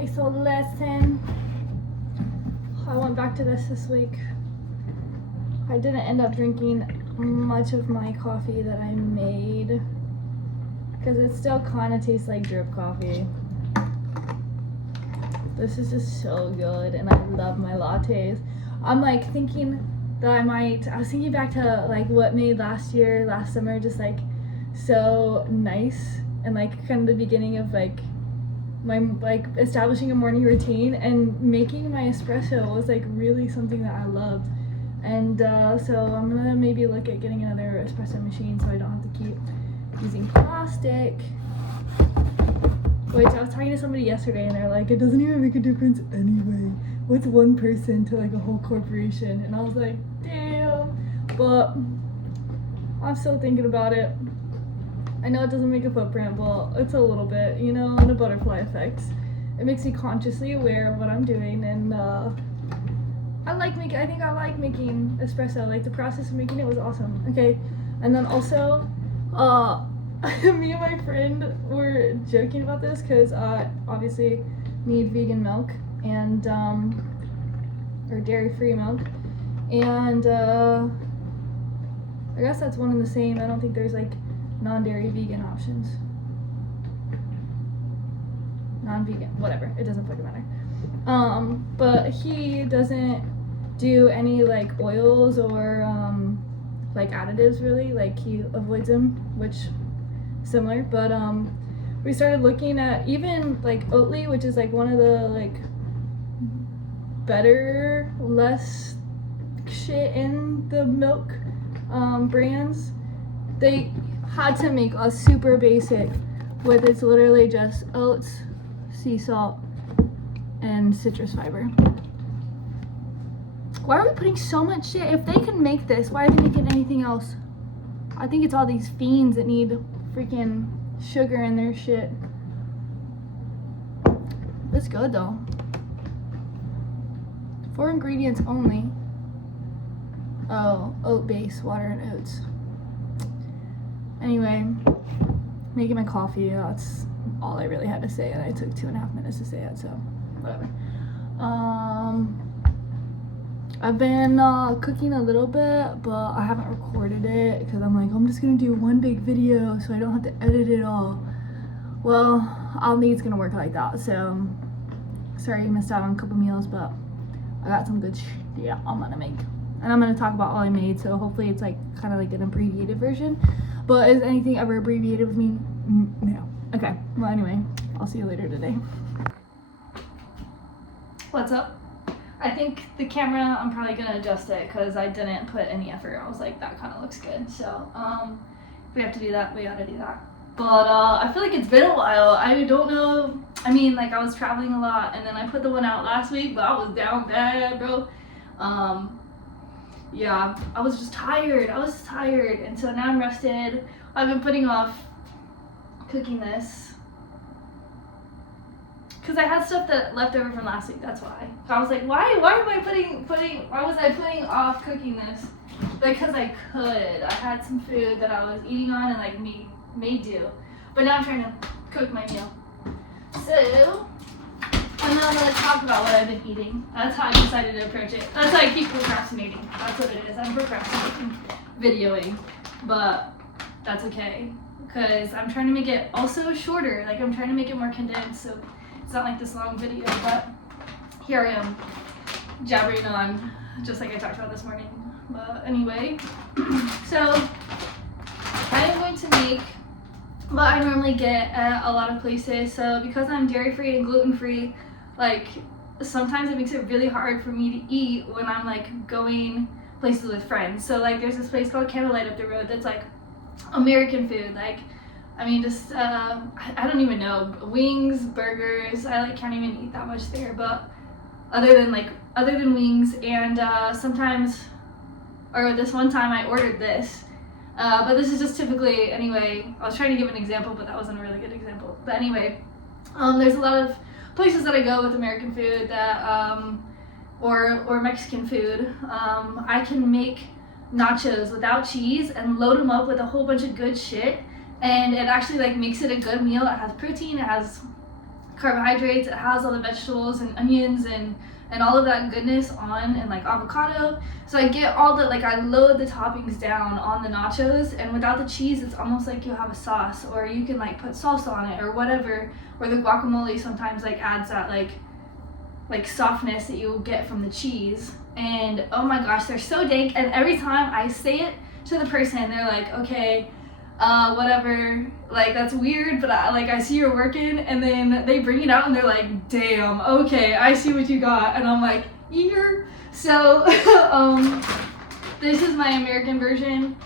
Okay, so listen. I went back to this week. I didn't end up drinking much of my coffee that I made because it still kind of tastes like drip coffee. This is just so good, and I love my lattes. I'm like thinking that I was thinking back to like what made last summer, just like so nice, and like kind of the beginning of like my like establishing a morning routine, and making my espresso was like really something that I loved. And so I'm gonna maybe look at getting another espresso machine so I don't have to keep using plastic. Which I was talking to somebody yesterday and they're like, it doesn't even make a difference anyway. What's one person to like a whole corporation? And I was like, damn. But I'm still thinking about it. I know it doesn't make a footprint, but it's a little bit, you know, and a butterfly effect. It makes me consciously aware of what I'm doing, and I think I like making espresso. Like the process of making it was awesome. Okay, and then also, me and my friend were joking about this because I obviously need vegan milk and or dairy-free milk, and I guess that's one and the same. I don't think there's like non-dairy vegan options. Non-vegan, whatever. It doesn't fucking matter. But he doesn't do any like oils or like additives really. Like he avoids them, which similar. But we started looking at even like Oatly, which is like one of the like better, less shit in the milk brands. They had to make a super basic with it's literally just oats, sea salt, and citrus fiber. Why are we putting so much shit? If they can make this, why are they making anything else? I think it's all these fiends that need freaking sugar in their shit. It's good though. 4 ingredients only. Oh, oat base, water, and oats. Anyway, making my coffee, that's all I really had to say, and I took 2.5 minutes to say it, so whatever. I've been cooking a little bit, but I haven't recorded it because I'm like, I'm just gonna do one big video so I don't have to edit it all. Well, I don't think it's gonna work like that, so sorry you missed out on a couple meals, but I got some good shit I'm gonna make. And I'm gonna talk about all I made, so hopefully it's like kind of like an abbreviated version. But is anything ever abbreviated with me? No. Okay, well anyway, I'll see you later today. What's up? I think the camera, I'm probably gonna adjust it because I didn't put any effort. I was like, that kind of looks good. So if we have to do that, we gotta do that. But I feel like it's been a while. I don't know. I mean, like I was traveling a lot, and then I put the one out last week, but I was down bad, bro. Yeah, I was just tired. And so now I'm rested. I've been putting off cooking this because I had stuff that left over from last week. That's why. So I was like, why was I putting off cooking this? Because I could. I had some food that I was eating on and like made do. But now I'm trying to cook my meal. So I'm not going to talk about what I've been eating. That's how I decided to approach it. That's how I keep procrastinating. That's what it is. I'm procrastinating videoing. But that's okay. Because I'm trying to make it also shorter. Like I'm trying to make it more condensed. So it's not like this long video. But here I am jabbering on. Just like I talked about this morning. But anyway. So I am going to make what I normally get at a lot of places. So because I'm dairy-free and gluten-free, like sometimes it makes it really hard for me to eat when I'm like going places with friends. So like there's this place called Candlelight up the road that's like American food. Like I mean just I don't even know, wings, burgers. I like can't even eat that much there, but other than wings, and sometimes, or this one time I ordered this. But this is just typically, anyway, I was trying to give an example, but that wasn't a really good example. But anyway, there's a lot of places that I go with American food that, or Mexican food. I can make nachos without cheese and load them up with a whole bunch of good shit. And it actually like makes it a good meal. It has protein, it has carbohydrates. It has all the vegetables and onions and all of that goodness on, and like avocado. So I get all the, like, I load the toppings down on the nachos, and without the cheese it's almost like you have a sauce, or you can like put salsa on it or whatever, or the guacamole sometimes like adds that like softness that you'll get from the cheese. And oh my gosh, they're so dank, and every time I say it to the person, they're like, okay, whatever, like that's weird, but I see you're working, and then they bring it out and they're like, damn, okay, I see what you got, and I'm like, eager. So this is my American version.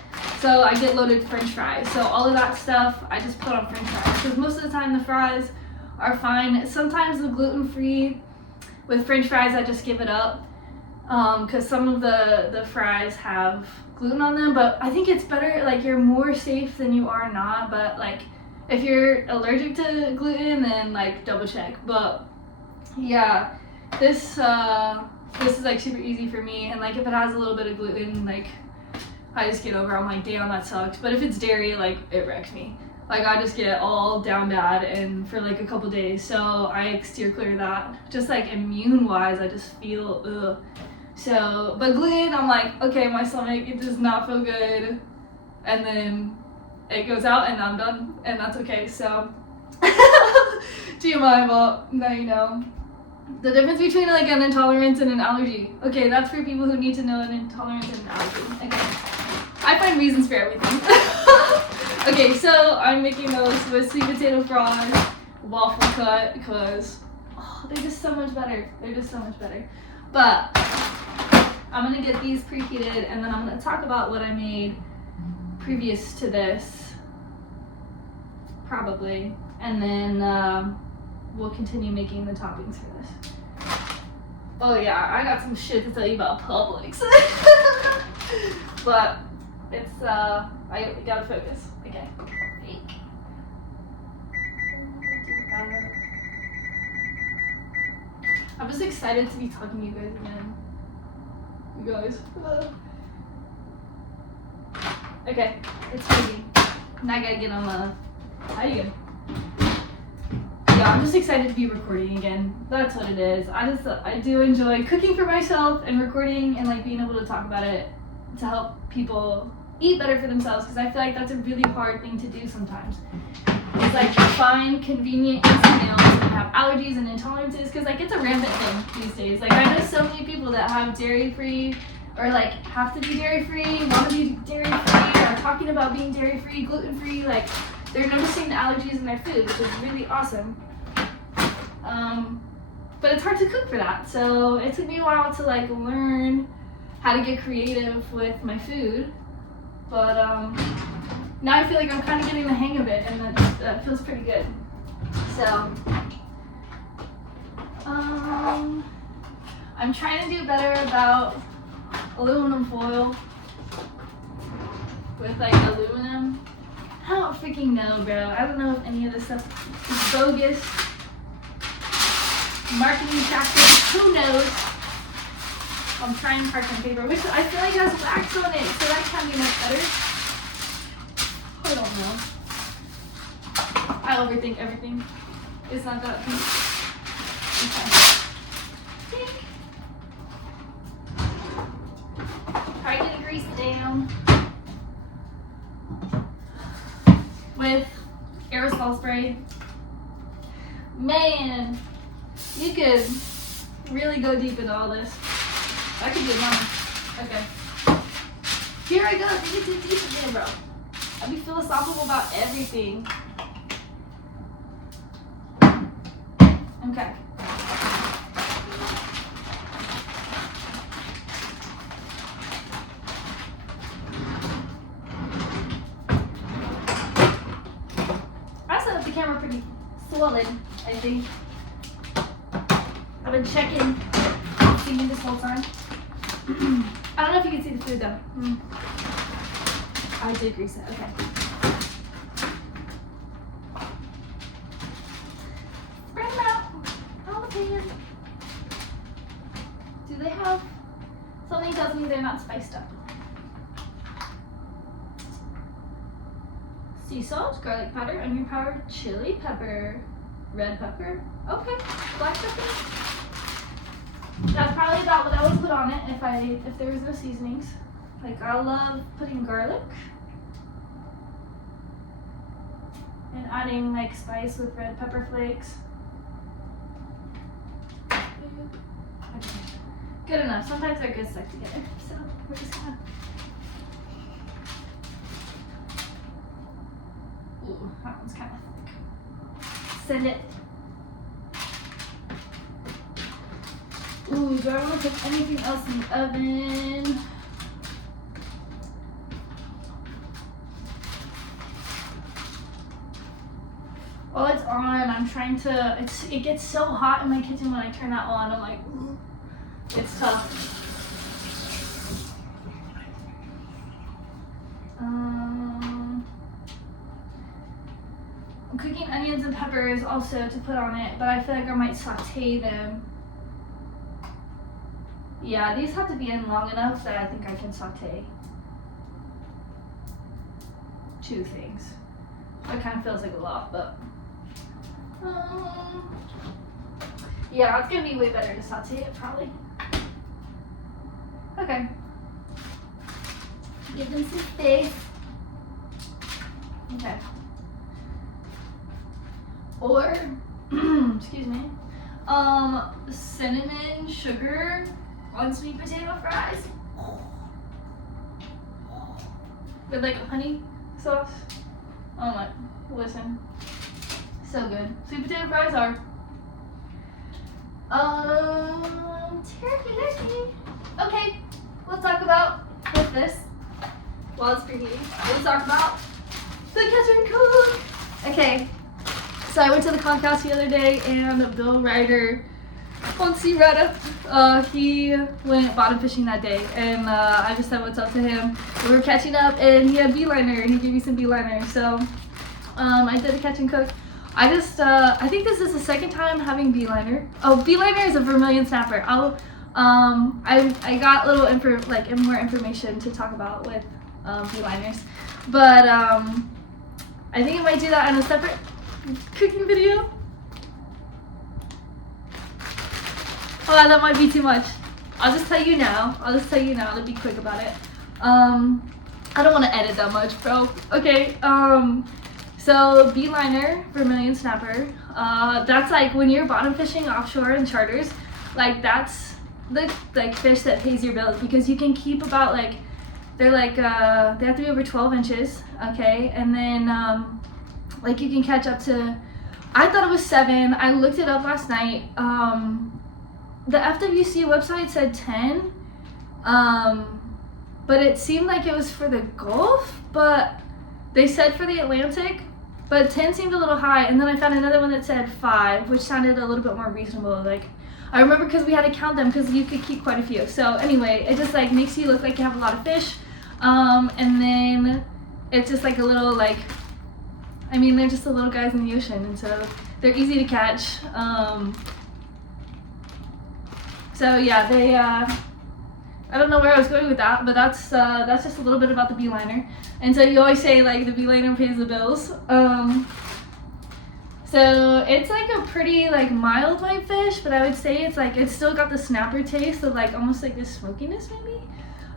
So I get loaded french fries, so all of that stuff I just put on french fries, because most of the time the fries are fine. Sometimes the gluten-free with french fries I just give it up, because some of the fries have gluten on them, but I think it's better, like you're more safe than you are not. But like if you're allergic to gluten, then like double check. But yeah, this is like super easy for me, and like if it has a little bit of gluten, like I just get over it. I'm like, damn, that sucks. But if it's dairy, like it wrecks me. Like I just get all down bad, and for like a couple days, so I steer clear of that. Just like immune wise, I just feel ugh. So, but gluten, I'm like, okay, my stomach, it does not feel good, and then it goes out and I'm done, and that's okay. So TMI, but now you know the difference between like an intolerance and an allergy. Okay, that's for people who need to know an intolerance and an allergy. Okay, I find reasons for everything. Okay, so I'm making those with sweet potato fries, waffle cut, because they're just so much better. They're just so much better. But I'm gonna get these preheated, and then I'm gonna talk about what I made previous to this, probably, and then we'll continue making the toppings for this. Oh yeah, I got some shit to tell you about Publix. But it's I gotta focus. Okay. I'm just excited to be talking to you guys again. You guys. Okay, it's crazy. Now I gotta get on the. How you doing? Yeah, I'm just excited to be recording again. That's what it is. I do enjoy cooking for myself and recording and like being able to talk about it to help people eat better for themselves, because I feel like that's a really hard thing to do sometimes. It's like find convenient easy meals and have allergies and intolerances, because like it's a rampant thing these days. Like I know so many people that have dairy-free, or like have to be dairy-free, want to be dairy-free, are talking about being dairy-free, gluten-free. Like they're noticing the allergies in their food, which is really awesome. But it's hard to cook for that, so it took me a while to like learn how to get creative with my food. But now I feel like I'm kind of getting the hang of it, and that feels pretty good. So I'm trying to do better about aluminum foil with like aluminum. I don't freaking know, bro. I don't know if any of this stuff is bogus marketing tactics. Who knows? I'm trying parchment paper, which I feel like has wax on it, so that can be much better. I don't know. I overthink everything. It's not that deep. Okay. Try to grease it down with aerosol spray. Man, you could really go deep into all this. I could do mine. Okay. Here I go. Take it too deep again, bro. I'll be philosophical about everything. Okay. I set up the camera pretty solid, I think. I've been checking this whole time. I don't know if you can see the food though. I did grease it. Okay. Spread them out on the pan. Do they have something that tells me they're not spiced up? Sea salt, garlic powder, onion powder, chili pepper. red pepper. Okay, black pepper. That's probably about what I would put on it if there was no seasonings. Like I love putting garlic and adding like spice with red pepper flakes. Okay. Good enough. Sometimes they're good stuck together. So we're just gonna. Ooh, that one's kind of thick. Send it. Ooh, do I want to put anything else in the oven? While it's on, I'm trying to, it gets so hot in my kitchen when I turn that on. I'm like, ooh, it's tough. I'm cooking onions and peppers also to put on it, but I feel like I might saute them. Yeah, these have to be in long enough that I think I can saute 2 things. It kind of feels like a lot, but yeah, it's gonna be way better to saute it probably. Okay. Give them some space. Okay. Or, excuse me, cinnamon sugar on sweet potato fries with like honey sauce. Oh my, listen, so good. Sweet potato fries are turkey. Okay, let's talk about with this while it's preheating. Let's talk about the catch and cook. Okay, so I went to the Comcast the other day, and Bill Ryder on sriracha, he went bottom fishing that day, and I just said what's up to him. We were catching up, and he had beeliner, and he gave me some beeliner. So I did a catch and cook. I think this is the second time having beeliner. Oh, beeliner is a vermilion snapper. I got little more information to talk about with beeliners, but I think I might do that in a separate cooking video. Oh, that might be too much. I'll just tell you now to be quick about it. I don't want to edit that much, bro. Okay, so beeliner, vermilion snapper, that's like when you're bottom fishing offshore in charters, like that's the fish that pays your bills, because you can keep about they have to be over 12 inches, okay, and then you can catch up to, I thought it was 7. I looked it up last night. The FWC website said 10, but it seemed like it was for the Gulf, but they said for the Atlantic, but 10 seemed a little high. And then I found another one that said 5, which sounded a little bit more reasonable. I remember because we had to count them because you could keep quite a few. So anyway, it just makes you look like you have a lot of fish, and then it's just like a little they're just the little guys in the ocean, and so they're easy to catch. So yeah, they, I don't know where I was going with that, but that's just a little bit about the beeliner. And so you always say the beeliner pays the bills. So it's a pretty mild white fish, but I would say it's still got the snapper taste of almost this smokiness maybe.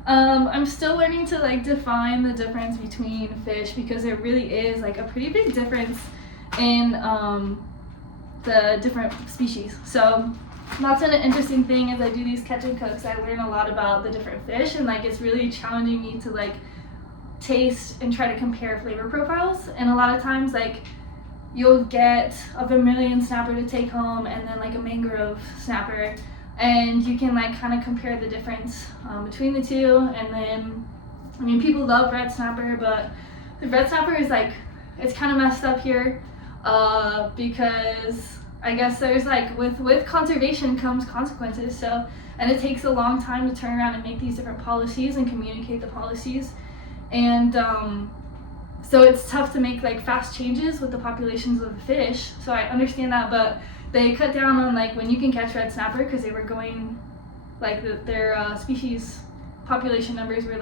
I'm still learning to define the difference between fish, because there really is a pretty big difference in the different species. So that's an interesting thing as I do these catch and cooks. I learn a lot about the different fish, and it's really challenging me to taste and try to compare flavor profiles. And a lot of times you'll get a vermilion snapper to take home, and then a mangrove snapper, and you can kind of compare the difference between the two. And then people love red snapper, but the red snapper is it's kind of messed up here, because I guess there's with conservation comes consequences. So, and it takes a long time to turn around and make these different policies and communicate the policies, and so it's tough to make fast changes with the populations of the fish. So I understand that, but they cut down on when you can catch red snapper, because they were going their species population numbers were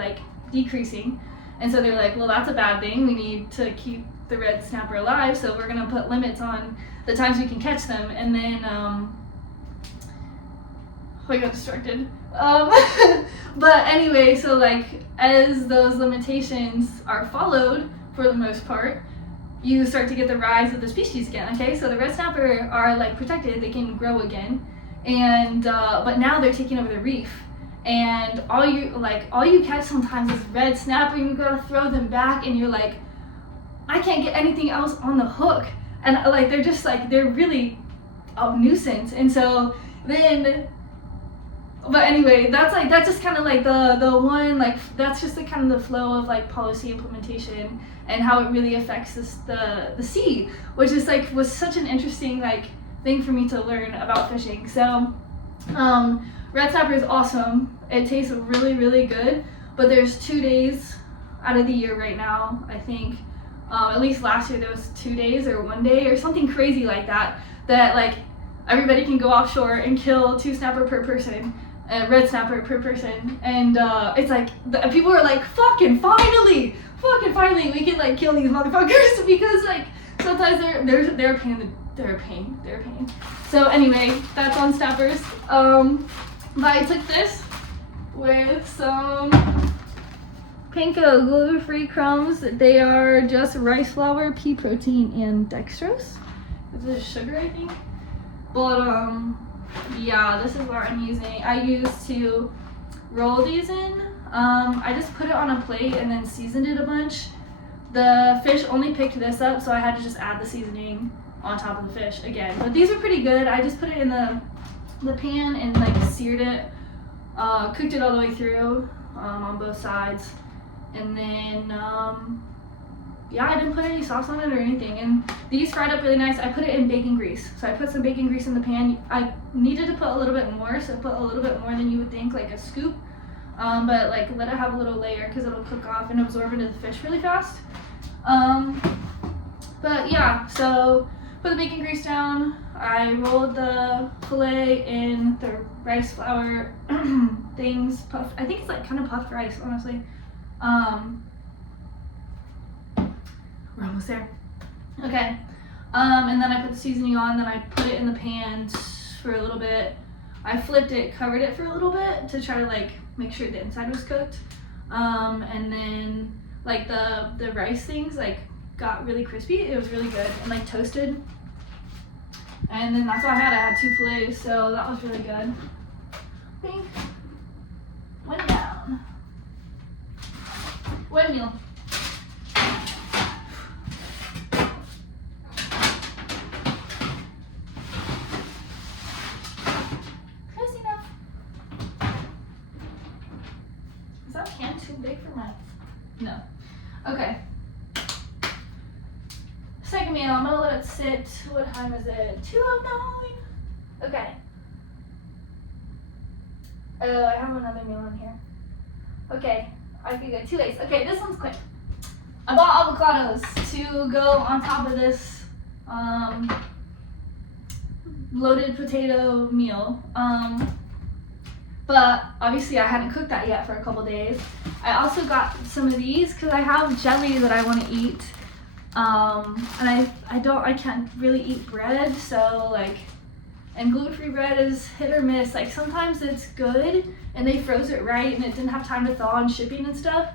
decreasing, and so they're well, that's a bad thing. We need to keep the red snapper alive, so we're gonna put limits on the times we can catch them. And then I got distracted. But anyway, so like as those limitations are followed for the most part, you start to get the rise of the species again. Okay, so the red snapper are like protected; they can grow again, and but now they're taking over the reef. And all you catch sometimes is red snapper, and you gotta throw them back, and you're like, I can't get anything else on the hook, and like they're really a nuisance. And so then, but anyway, that's just kind of like the one, like that's just the kind of the flow of like policy implementation and how it really affects the sea, which is like was such an interesting like thing for me to learn about fishing. So red snapper is awesome. It tastes really, really good, but there's 2 days out of the year right now, I think, at least last year there was 2 days or 1 day or something crazy like that like everybody can go offshore and kill 2 snapper per person, red snapper per person, and it's like people are like, fucking finally we can like kill these motherfuckers, because like sometimes they're a pain. So anyway, that's on snappers. But I took this with some Panko gluten-free crumbs. They are just rice flour, pea protein, and dextrose. This is sugar, I think. But yeah, this is what I'm using. I used to roll these in. I just put it on a plate and then seasoned it a bunch. The fish only picked this up, so I had to just add the seasoning on top of the fish again. But these are pretty good. I just put it in the pan and like seared it, cooked it all the way through on both sides, and then yeah, I didn't put any sauce on it or anything. And these fried up really nice. I put it in bacon grease, so I put some bacon grease in the pan. I needed to put a little bit more, so put a little bit more than you would think, like a scoop, but like let it have a little layer because it'll cook off and absorb into the fish really fast. But yeah, so put the bacon grease down. I rolled the fillet in the rice flour things, puff. I think it's like kind of puffed rice, honestly. We're almost there. Okay. And then I put the seasoning on, then I put it in the pan for a little bit. I flipped it, covered it for a little bit to try to like make sure the inside was cooked. And then like the rice things like got really crispy. It was really good and like toasted. And then that's all I had. I had 2 fillets, so that was really good. Think. Went down. One meal. Close enough. Is that can too big for my? No. Okay. Second meal, I'm gonna let it sit. What time is it? 2:09. Okay. Oh, I have another meal in here. Okay, I could go 2 ways. Okay, this one's quick. I bought avocados to go on top of this loaded potato meal. But obviously I hadn't cooked that yet for a couple days. I also got some of these because I have jelly that I want to eat. And I can't really eat bread, so like, and gluten-free bread is hit or miss. Like sometimes it's good and they froze it right and it didn't have time to thaw and shipping and stuff.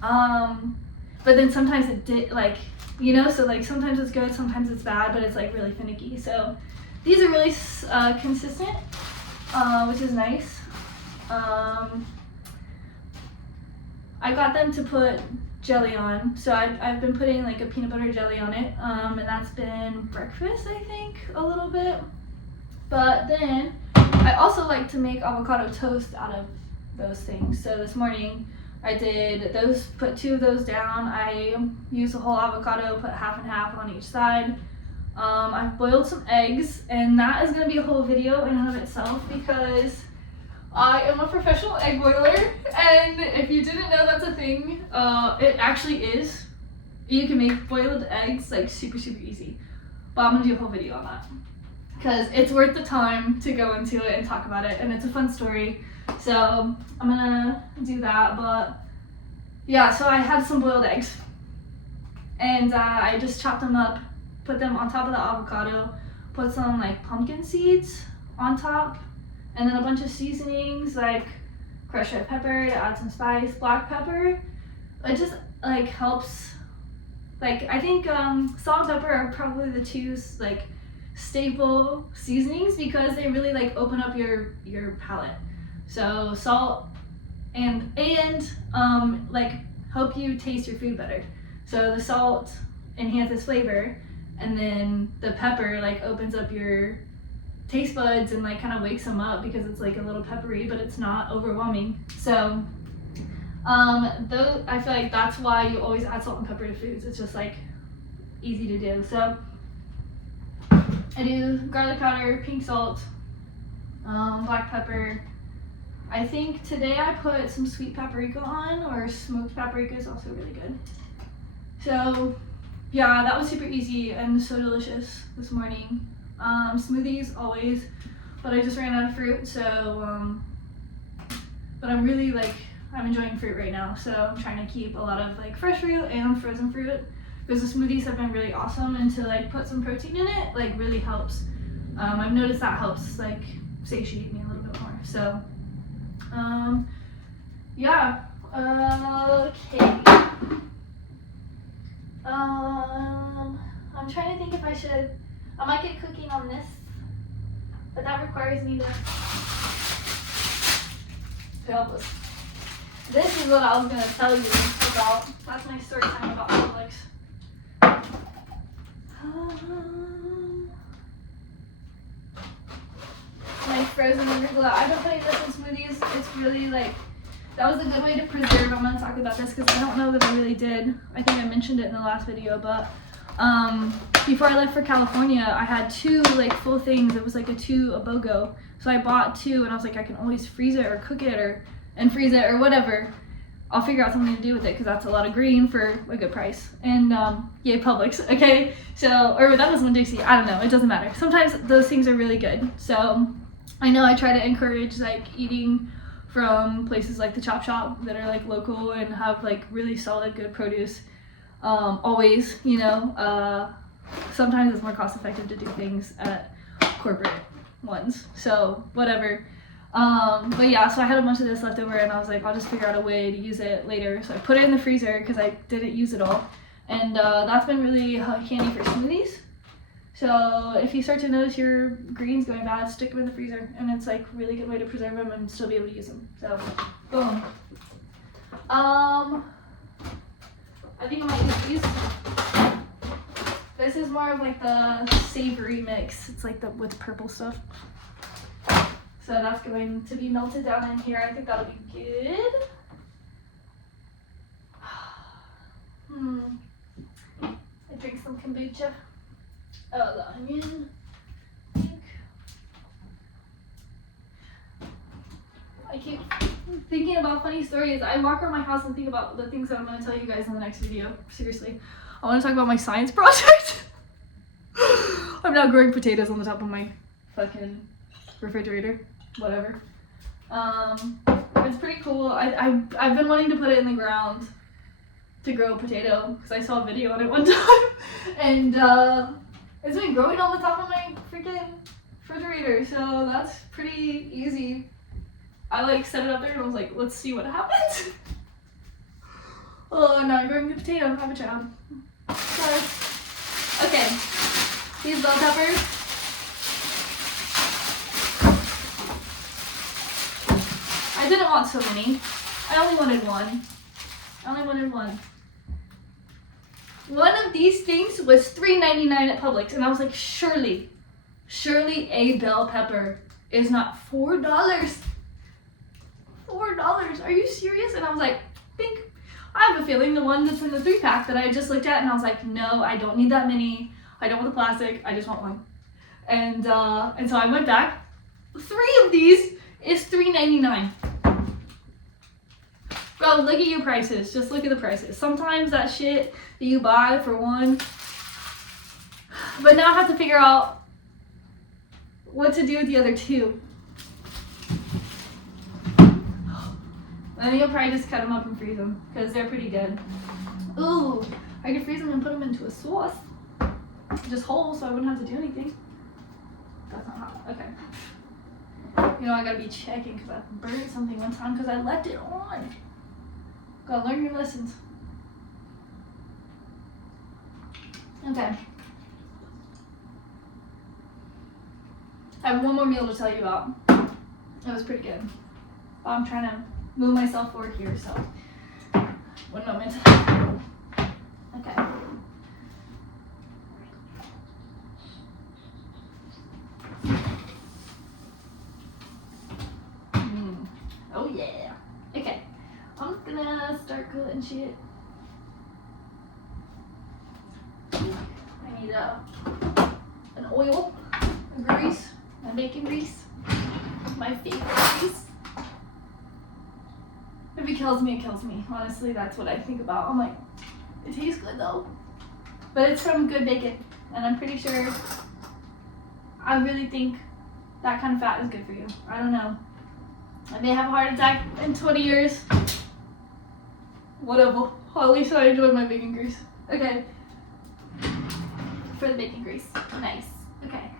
But then sometimes it did, like, you know, so like sometimes it's good, sometimes it's bad, but it's like really finicky. So these are really consistent, which is nice. I got them to put jelly on, so I've been putting like a peanut butter jelly on it, and that's been breakfast, I think, a little bit. But then I also like to make avocado toast out of those things. So this morning I did those, put 2 of those down. I used a whole avocado, put half and half on each side. I've boiled some eggs, and that is going to be a whole video in and of itself because I am a professional egg boiler, and if you didn't know that's a thing, it actually is. You can make boiled eggs like super, super easy. But I'm gonna do a whole video on that because it's worth the time to go into it and talk about it, and it's a fun story. So I'm gonna do that. But yeah, so I had some boiled eggs, And I just chopped them up, put them on top of the avocado, put some like pumpkin seeds on top, and then a bunch of seasonings like crushed red pepper to add some spice, black pepper. It just like helps. Like I think salt and pepper are probably the two like staple seasonings because they really like open up your palate. So salt and like help you taste your food better. So the salt enhances flavor, and then the pepper like opens up your taste buds and like kind of wakes them up because it's like a little peppery, but it's not overwhelming. So I feel like that's why you always add salt and pepper to foods. It's just like easy to do. So I do garlic powder, pink salt, black pepper. I think today I put some sweet paprika on, or smoked paprika is also really good. So yeah, that was super easy and so delicious this morning. Smoothies always, but I just ran out of fruit, so but I'm really like, I'm enjoying fruit right now, so I'm trying to keep a lot of like fresh fruit and frozen fruit because the smoothies have been really awesome, and to like put some protein in it like really helps. I've noticed that helps like satiate me a little bit more. So yeah, okay. I'm trying to think if I might get cooking on this, but that requires me to help us. This is what I was going to tell you about. That's my story time about Publix. My frozen arugula. I've been putting this in smoothies. It's really like, that was a good way to preserve. I'm going to talk about this because I don't know that I really did. I think I mentioned it in the last video, but before I left for California, I had 2 like full things. It was like a BOGO. So I bought 2 and I was like, I can always freeze it or cook it and freeze it or whatever. I'll figure out something to do with it because that's a lot of green for a good price. And yay, Publix, okay? So, or that was Winn-Dixie, I don't know, it doesn't matter. Sometimes those things are really good. So I know I try to encourage like eating from places like the Chop Shop that are like local and have like really solid, good produce. Always, you know, sometimes it's more cost effective to do things at corporate ones. So whatever. But yeah, so I had a bunch of this left over and I was like, I'll just figure out a way to use it later. So I put it in the freezer because I didn't use it all. And that's been really handy for smoothies. So if you start to notice your greens going bad, stick them in the freezer. And it's like a really good way to preserve them and still be able to use them. So, boom. I think I might use these. This is more of like the savory mix. It's like the with purple stuff. So that's going to be melted down in here. I think that'll be good. I drink some kombucha. Oh, the onion. I keep thinking about funny stories. I walk around my house and think about the things that I'm going to tell you guys in the next video. Seriously. I want to talk about my science project. I'm now growing potatoes on the top of my fucking refrigerator. Whatever. It's pretty cool. I've been wanting to put it in the ground to grow a potato because I saw a video on it one time. And it's been growing on the top of my freaking refrigerator. So that's pretty easy. I like set it up there and I was like, let's see what happens. Oh, now I'm growing a potato. I have a child. Sorry. Okay. These bell peppers. I didn't want so many. I only wanted one. One of these things was $3.99 at Publix, and I was like, surely a bell pepper is not $4. $4? Are you serious? And I was like, I have a feeling the one that's in the 3-pack that I just looked at, and I was like, no, I don't need that many. I don't want the plastic. I just want one. And so I went back. 3 of these is $3.99. Bro, look at your prices. Just look at the prices. Sometimes that shit that you buy for one. But now I have to figure out what to do with the other 2. And then you'll probably just cut them up and freeze them because they're pretty good. Ooh, I could freeze them and put them into a sauce. Just whole, so I wouldn't have to do anything. That's not hot. Okay. You know, I gotta be checking because I burned something one time because I left it on. Gotta learn your lessons. Okay. I have one more meal to tell you about. It was pretty good. I'm trying to move myself forward here, so 1 moment. Okay. Oh yeah. Okay. I'm gonna start grilling shit. I need an oil, a grease, my bacon grease, my favorite grease. If it kills me, it kills me. Honestly, that's what I think about. I'm like, it tastes good though. But it's from good bacon. And I'm pretty sure, I really think that kind of fat is good for you. I don't know. I may have a heart attack in 20 years. Whatever. At least I enjoyed my bacon grease. Okay. For the bacon grease. Nice. Okay.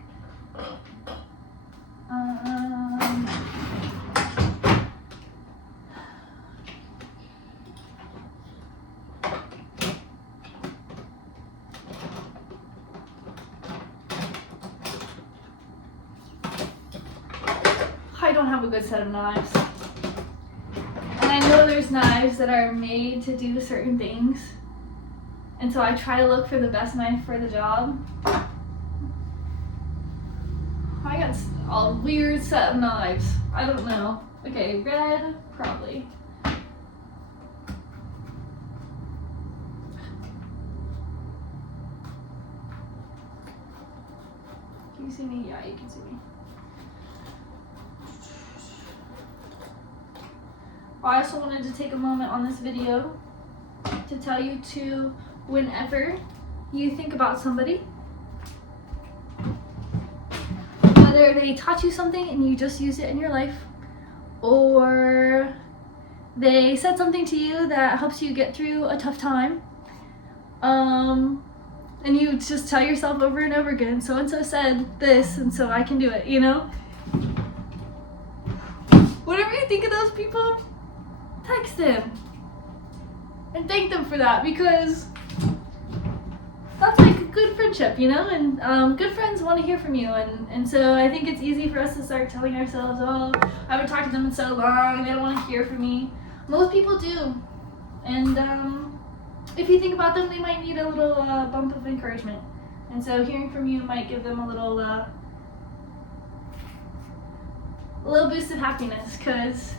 I don't have a good set of knives. And I know there's knives that are made to do certain things. And so I try to look for the best knife for the job. I got a weird set of knives. I don't know. Okay, red, probably. Can you see me? Yeah, you can see me. I also wanted to take a moment on this video to tell you to, whenever you think about somebody, whether they taught you something and you just use it in your life, or they said something to you that helps you get through a tough time, and you just tell yourself over and over again, so-and-so said this, and so I can do it, you know? Whatever you think of those people, text them and thank them for that, because that's like a good friendship, you know, and good friends want to hear from you, and so I think it's easy for us to start telling ourselves, oh, I haven't talked to them in so long and they don't want to hear from me. Most people do, and if you think about them, they might need a little bump of encouragement, and so hearing from you might give them a little boost of happiness, because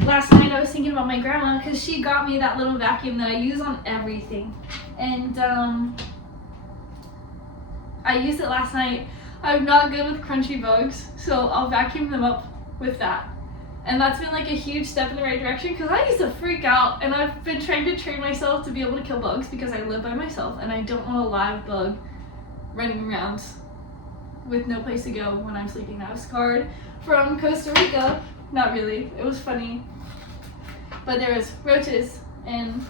last night I was thinking about my grandma, because she got me that little vacuum that I use on everything, and I used it last night. I'm not good with crunchy bugs, so I'll vacuum them up with that, and that's been like a huge step in the right direction, because I used to freak out, and I've been trying to train myself to be able to kill bugs because I live by myself and I don't want a live bug running around with no place to go when I'm sleeping. I was scarred from Costa Rica. Not really, it was funny, but there was roaches in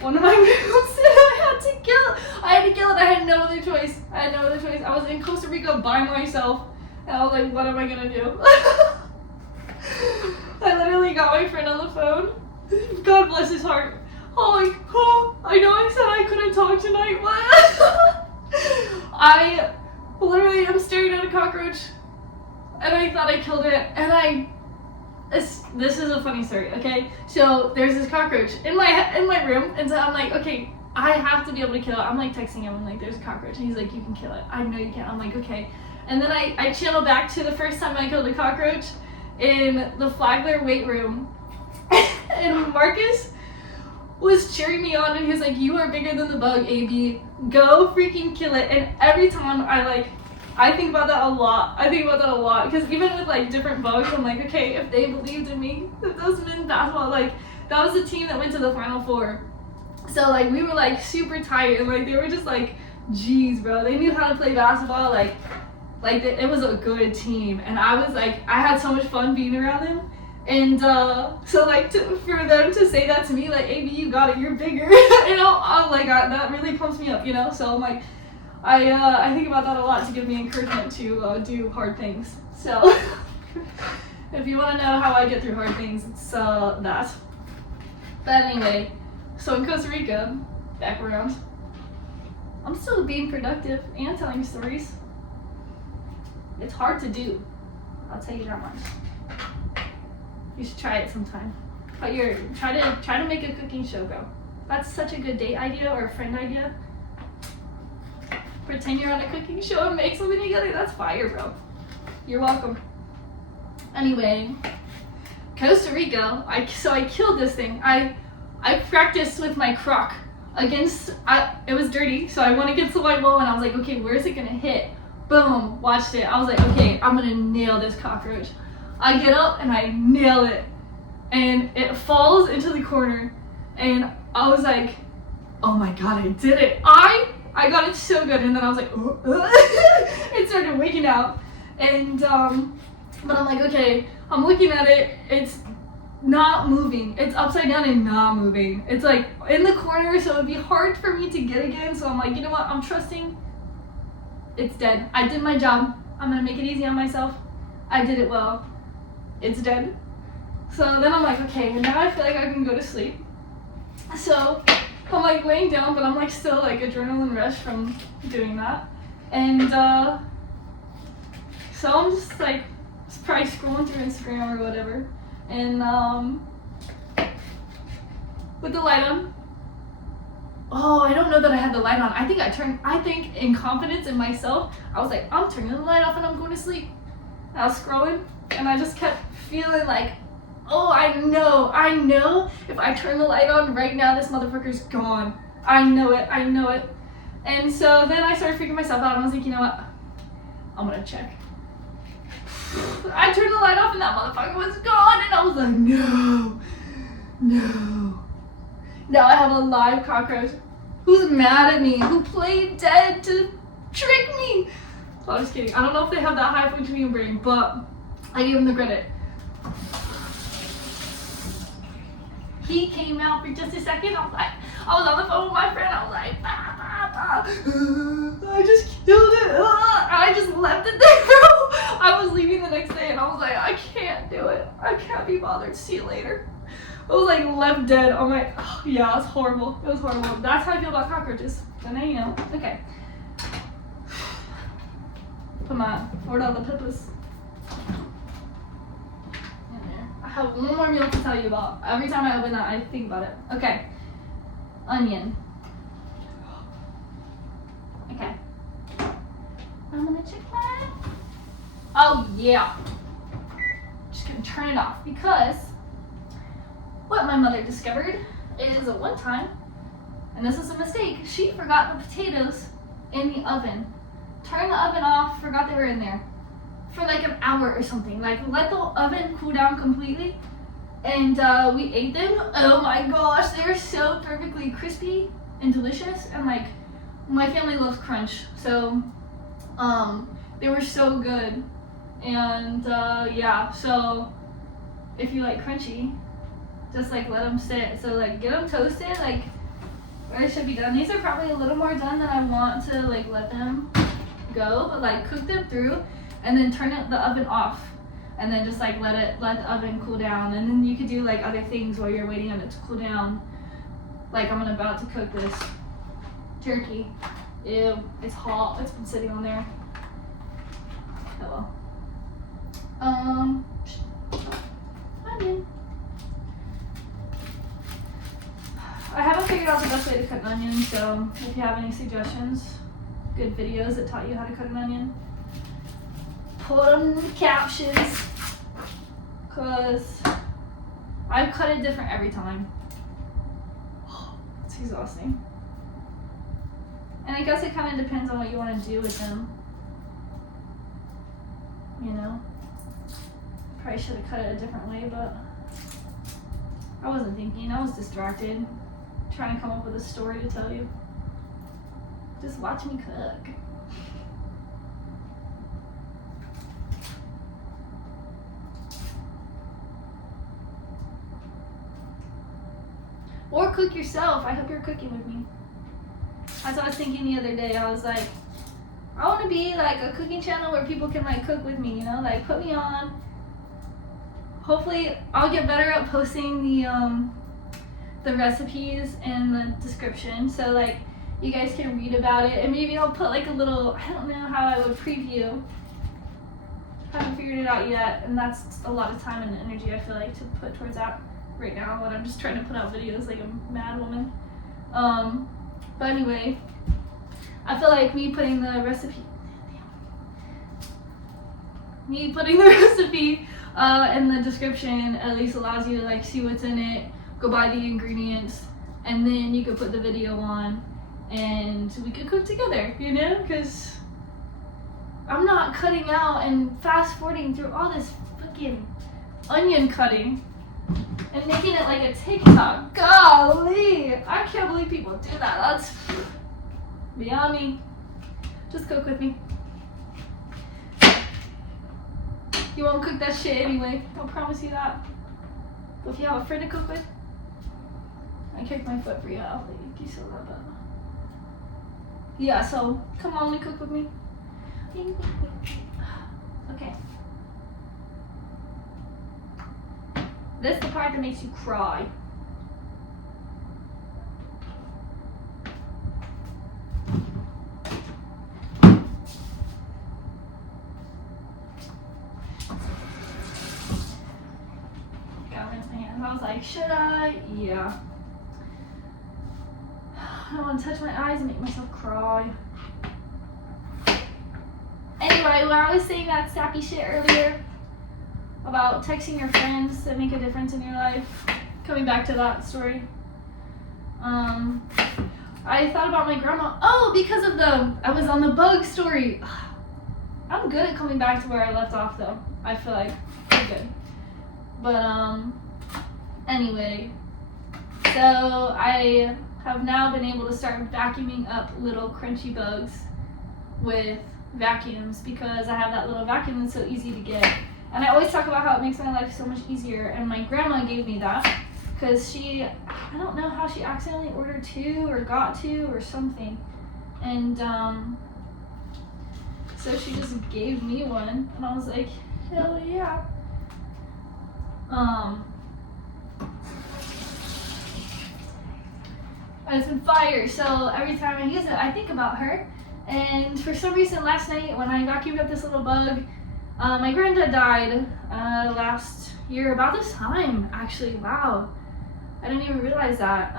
one of my rooms and I had to kill it. I had no other choice. I was in Costa Rica by myself, and I was like, what am I gonna do? I literally got my friend on the phone, God bless his heart. I know I said I couldn't talk tonight, but I literally am staring at a cockroach, and I thought I killed it, and this is a funny story, okay? So there's this cockroach in my room, and so I'm like, okay, I have to be able to kill it. I'm like texting him, I'm like, there's a cockroach, and he's like, you can kill it. I know you can. I'm like, okay. And then I channel back to the first time I killed a cockroach in the Flagler weight room, and Marcus was cheering me on, and he was like, you are bigger than the bug, AB. Go freaking kill it. And every time I think about that a lot. Because even with like different bugs, I'm like, okay, if they believed in me, if those men's basketball, like, that was the team that went to the Final Four. So like, we were like super tight, and like, they were just like, geez, bro, they knew how to play basketball. Like it was a good team. And I was like, I had so much fun being around them And so like for them to say that to me, like, Amy, you got it, you're bigger. You know, I'm like, that really pumps me up, you know. So I'm like, I think about that a lot to give me encouragement to do hard things. So if you want to know how I get through hard things, it's that. But anyway, so in Costa Rica, back around, I'm still being productive and telling stories. It's hard to do, I'll tell you that much. You should try it sometime. But try to make a cooking show go. That's such a good date idea or a friend idea. Pretend you're on a cooking show and make something together. That's fire, bro. You're welcome. Anyway, Costa Rica. So I killed this thing. I practiced with my crock against. It was dirty, so I went against the white bowl and I was like, okay, where's it gonna hit? Boom, watched it. I was like, okay, I'm gonna nail this cockroach. I get up and I nail it, and it falls into the corner, and I was like, oh my god, I did it. I got it so good, and then I was like, it started waking out, and but I'm like, okay, I'm looking at it, it's not moving, it's upside down and not moving, it's like in the corner, so it'd be hard for me to get again. So I'm like, you know what, I'm trusting it's dead. I did my job, I'm gonna make it easy on myself. I did it well. It's dead. So then I'm like, okay, and now I feel like I can go to sleep. So I'm like laying down, but I'm like still like adrenaline rush from doing that. And so I'm just like probably scrolling through Instagram or whatever. And with the light on. Oh, I don't know that I had the light on. I think in confidence in myself, I was like, I'm turning the light off and I'm going to sleep. And I was scrolling and I just kept feeling like, oh, I know if I turn the light on right now, this motherfucker's gone. I know it. And so then I started freaking myself out and I was like, you know what? I'm gonna check. I turned the light off and that motherfucker was gone, and I was like, no. Now I have a live cockroach who's mad at me, who played dead to trick me. I'm just kidding. I don't know if they have that high functioning brain, but I give him the credit. He came out for just a second. I was on the phone with my friend. I was like, I just killed it. I just left it there, bro. I was leaving the next day and I was like, I can't do it. I can't be bothered. See you later. I was like left dead. I'm like, oh, yeah, it was horrible. It was horrible. That's how I feel about cockroaches. And then, you know, okay. Where'd all the peppers? I have one more meal to tell you about. Every time I open that, I think about it. Okay. Onion. Okay. I'm gonna check that. Oh, yeah. Just gonna turn it off because what my mother discovered is at one time, and this is a mistake, she forgot the potatoes in the oven. Turned the oven off, forgot they were in there for like an hour or something. Like let the oven cool down completely, and we ate them. Oh my gosh, they were so perfectly crispy and delicious, and like my family loves crunch, so they were so good. And yeah, so if you like crunchy, just like let them sit. So like get them toasted, like where it should be done. These are probably a little more done than I want to like let them go, but like cook them through and then turn the oven off, and then just like let the oven cool down, and then you could do like other things while you're waiting on it to cool down. Like I'm about to cook this turkey. Ew, it's hot. It's been sitting on there. Oh well. Onion. I haven't figured out the best way to cut an onion, so if you have any suggestions, good videos that taught you how to cut an onion, put them in the captions, because I've cut it different every time. It's exhausting. And I guess it kind of depends on what you want to do with them. You know? Probably should have cut it a different way, but I wasn't thinking. I was distracted, trying to come up with a story to tell you. Just watch me cook. Or cook yourself. I hope you're cooking with me. That's what I was thinking the other day. I was like, I want to be like a cooking channel where people can like cook with me, you know, like put me on. Hopefully I'll get better at posting the recipes in the description, so like you guys can read about it, and maybe I'll put like a little, I don't know how I would preview. Haven't figured it out yet, and that's a lot of time and energy I feel like to put towards that right now when I'm just trying to put out videos like a mad woman. But anyway, I feel like me putting the recipe in the description at least allows you to like see what's in it, go buy the ingredients, and then you could put the video on and we could cook together, you know, because I'm not cutting out and fast forwarding through all this fucking onion cutting and making it like a TikTok. Golly, I can't believe people do that. That's beyond me. Just cook with me. You won't cook that shit anyway. I'll promise you that. But if you have a friend to cook with, I kicked my foot for you. I'll let you saw that, but yeah. So come on, cook with me. Okay. This is the part that makes you cry. Got rinse my hands. I was like, should I? Yeah. I don't want to touch my eyes and make myself cry. Anyway, when I was saying that sappy shit earlier about texting your friends that make a difference in your life, coming back to that story, I thought about my grandma. Oh, because of I was on the bug story. I'm good at coming back to where I left off though. I feel like I'm good. But anyway, so I have now been able to start vacuuming up little crunchy bugs with vacuums because I have that little vacuum that's so easy to get. And I always talk about how it makes my life so much easier, and my grandma gave me that because I don't know how she accidentally ordered 2 or got 2 or something, and so she just gave me one, and I was like, hell yeah. It's been fire, so every time I use it I think about her. And for some reason last night when I vacuumed up this little bug, my granddad died last year about this time, actually. Wow, I didn't even realize that.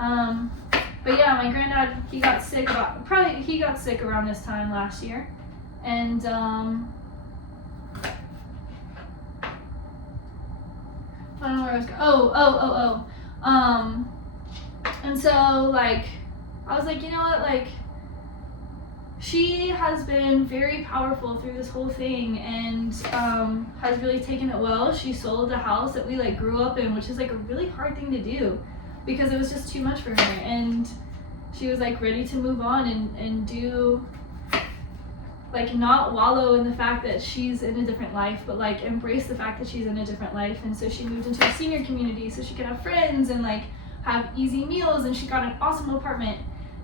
But yeah, my granddad, he got sick around this time last year, and I don't know where I was going. And so like I was like, you know what, like she has been very powerful through this whole thing and has really taken it well. She sold the house that we like grew up in, which is like a really hard thing to do because it was just too much for her, and she was like ready to move on and do, like, not wallow in the fact that she's in a different life, but like embrace the fact that she's in a different life. And so she moved into a senior community so she could have friends and like have easy meals, and she got an awesome apartment.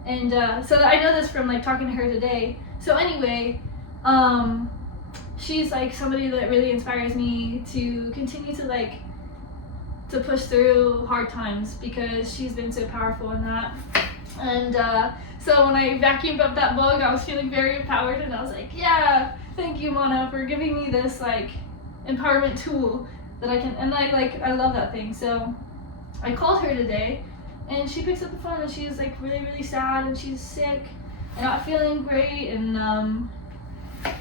And so I know this from like talking to her today. So anyway, she's like somebody that really inspires me to continue to like to push through hard times because she's been so powerful in that. And so when I vacuumed up that bug, I was feeling very empowered, and I was like, yeah, thank you, Mona, for giving me this like empowerment tool that I can, and I love that thing. So I called her today, and she picks up the phone, and she's like really, really sad, and she's sick and not feeling great. And I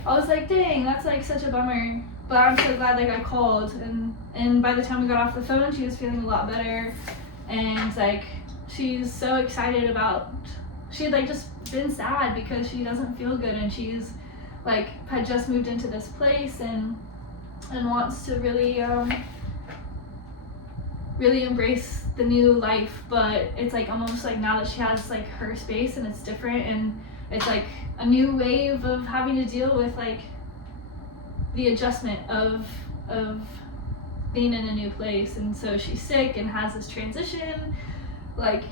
was like, dang, that's like such a bummer. But I'm so glad like I called, and by the time we got off the phone, she was feeling a lot better, and like she's so excited about. She had like just been sad because she doesn't feel good, and she's like had just moved into this place and wants to really really embrace the new life. But it's like almost like now that she has like her space and it's different, and it's like a new wave of having to deal with like the adjustment of being in a new place. And so she's sick and has this transition like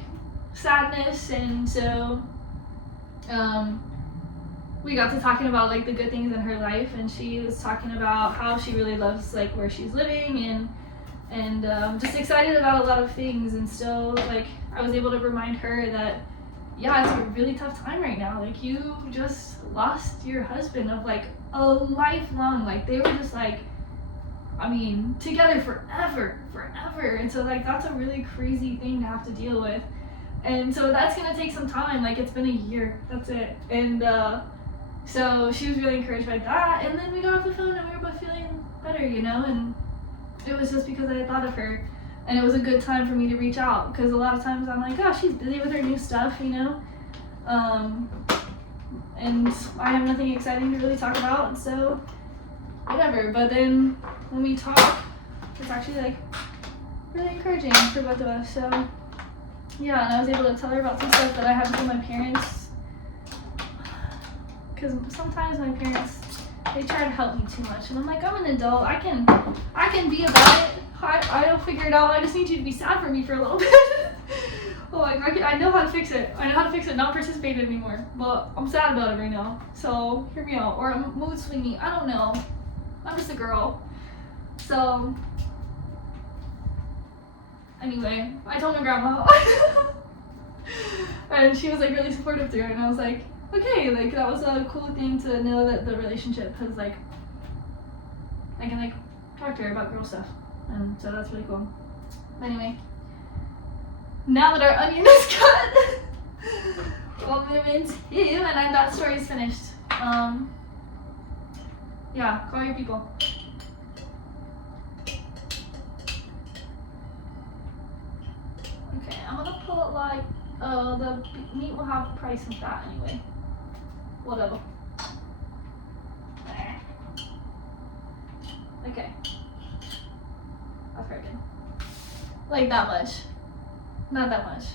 sadness, and so we got to talking about like the good things in her life, and she was talking about how she really loves like where she's living, and just excited about a lot of things. And still, like, I was able to remind her that yeah, it's a really tough time right now. Like, you just lost your husband of like a lifelong, like they were just like, I mean, together forever. And so like that's a really crazy thing to have to deal with. And so that's gonna take some time. Like, it's been a year, that's it. And so she was really encouraged by that. And then we got off the phone and we were both feeling better, you know, and it was just because I had thought of her. And it was a good time for me to reach out, because a lot of times I'm like, oh, she's busy with her new stuff, you know, and I have nothing exciting to really talk about, so whatever. But then when we talk, it's actually like really encouraging for both of us. So yeah, and I was able to tell her about some stuff that I had with my parents, because sometimes my parents, they try to help me too much, and I'm like, I'm an adult, I can be about it. I'll figure it out. I just need you to be sad for me for a little bit. Oh, I know how to fix it. Not participate anymore. But I'm sad about it right now. So hear me out. Or I'm mood swingy. I don't know. I'm just a girl. So anyway, I told my grandma, and she was like really supportive through it. And I was like, okay, like that was a cool thing to know that the relationship has like, I can like talk to her about girl stuff. And so that's really cool. Anyway, now that our onion is cut, we'll move into, and that story's finished. Yeah, call your people. Okay, I'm gonna pull it like, the meat will have price with that anyway. Whatever. There. Okay. That's very good. Like that much. Not that much.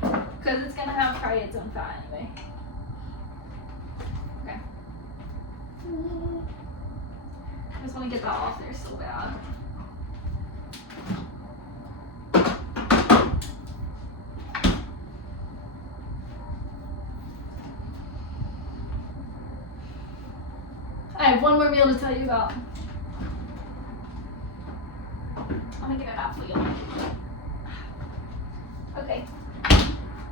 Because it's gonna have probably its own fat anyway. Okay. I just want to get that off there so bad. I have one more meal to tell you about. I'm gonna get it out for you. Okay.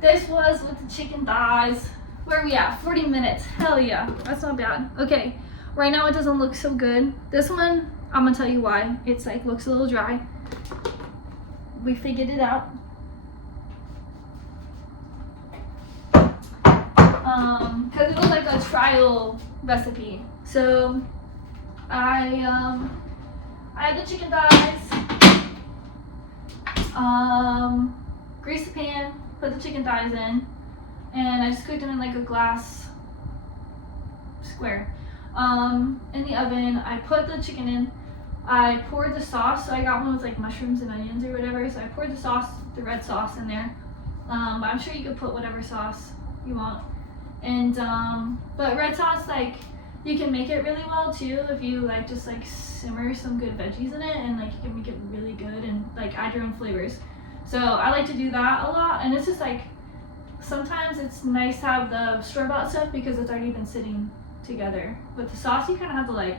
This was with the chicken thighs. Where are we at? 40 minutes. Hell yeah. That's not bad. Okay. Right now it doesn't look so good. This one, I'm gonna tell you why. It's like looks a little dry. We figured it out. Because it was like a trial recipe. So I had the chicken thighs. Grease the pan, put the chicken thighs in, and I just cooked them in like a glass square. In the oven, I put the chicken in, I poured the sauce, so I got one with like mushrooms and onions or whatever, so I poured the sauce, the red sauce in there. I'm sure you could put whatever sauce you want. And, but red sauce, like, you can make it really well too if you like just like simmer some good veggies in it, and like you can make it really good and like add your own flavors. So I like to do that a lot, and it's just like sometimes it's nice to have the store-bought stuff because it's already been sitting together. With the sauce, you kind of have to like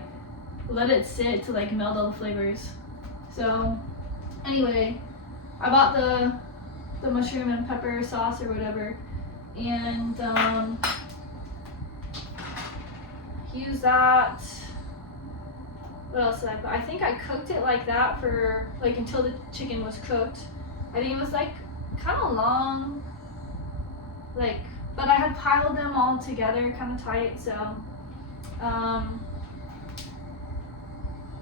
let it sit to like meld all the flavors. So anyway, I bought the mushroom and pepper sauce or whatever, and use that. What else did I put? I think I cooked it like that for like until the chicken was cooked. I think it was like kind of long, like, but I had piled them all together kind of tight, so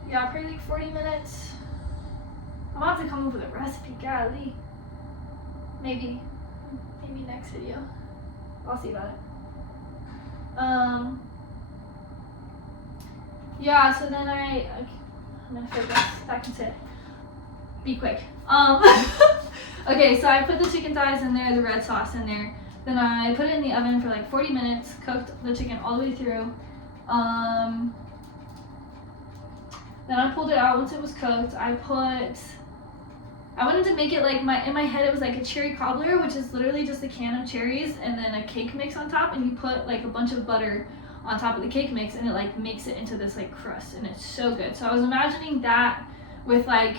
yeah, probably like 40 minutes. I'm gonna have to come up with a recipe, golly. Maybe next video. I'll see about it. Yeah, so then I'm gonna focus, that can sit. Be quick. Okay, so I put the chicken thighs in there, the red sauce in there. Then I put it in the oven for like 40 minutes, cooked the chicken all the way through. Then I pulled it out once it was cooked. I put I wanted to make it like in my head it was like a cherry cobbler, which is literally just a can of cherries and then a cake mix on top, and you put like a bunch of butter on top of the cake mix, and it like makes it into this like crust, and it's so good. So I was imagining that with like,